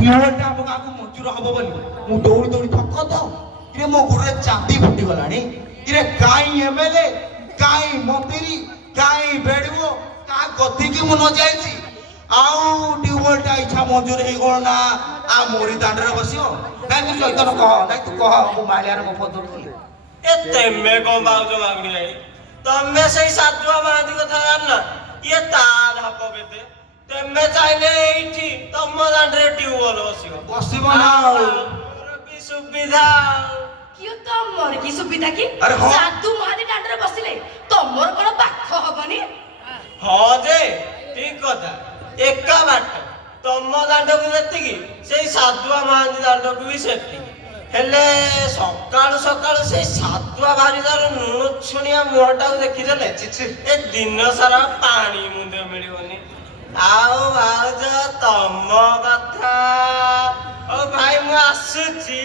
ଟିଓଲଟା ଆମ ଗାଁକୁ ମଞ୍ଜୁର ହବ ବୋଲି ମୁଁ ଦୌଡ଼ି ଦୌଡ଼ି ଥକ ତ ଇରେ ମୋ ଗୋଡ଼ରେ ଚାନ୍ଦି ଫୁଟିଗଲାଣି। ଇରେ କାଇଁ ଏମଏଲଏ କାଇଁ ମନ୍ତ୍ରୀ କାଇଁ ବେଡିଓ କାହା ଗତିକି ମୁଁ ନ ଯାଇଛି ଆଉ ଟ୍ୟୁବଲଟା ଇଚ୍ଛା ମଞ୍ଜୁର ହେଇଗଲ ନା ଆ ମୋରି ଦାଣ୍ଡରେ ବସିବ। ନାଇଁ ତୁ ଚୈତନ କହ ନାଇଁ ତୁ କହ ମୁଁ ମାଳିଆର ଗପ ଧରୁଥିଲି। ଏ ତେମେ କଣ ପାଉଛ ମାଗୁଣି ଭାଇ? ତମେ ସେଇ ସାଧୁଆ ମହାନ୍ତି କଥା ଜାଣିନା? ଇଏ ତା ଧାପ କେତେ? ତେମେ ଚାହିଁଲେ ଏଇଠି ତମ ଦାଣ୍ଡରେ ଟ୍ୟୁବଲ ବସିବ। ବସିବ ନା ଆଉ କି ସୁବିଧା। କିଏ ତମର କି ସୁବିଧା କି? ଆରେ ହଁ। ସାଧୁ ମହାନ୍ତି ଦାଣ୍ଡରେ ବସିଲେ ତମର କଣ ପାଖ ହବନି? ହଁ ଯେ ଠିକ କଥା ଏକା ବାଟ ତମ ଦାଣ୍ଡକୁ ଯେତିକି ସେଇ ସାଧୁଆ ମହାନ୍ତି ଦାଣ୍ଡକୁ ବି ସେତିକି। ହେଲେ ସକାଳୁ ସକାଳୁ ସେଇ ସାଧୁଆ ବାହାରିଦାର ନୁଣୁଛୁଣିଆ ମୁହଁଟାକୁ ଦେଖିଦେଲେ ଏ ଦିନ ସାରା ପାଣି ମୁଣ୍ଡ ମିଳିବନି। ଆଉ ଭାଉଜ ତମ କଥା। ହଉ ଭାଇ ମୁଁ ଆସୁଛି।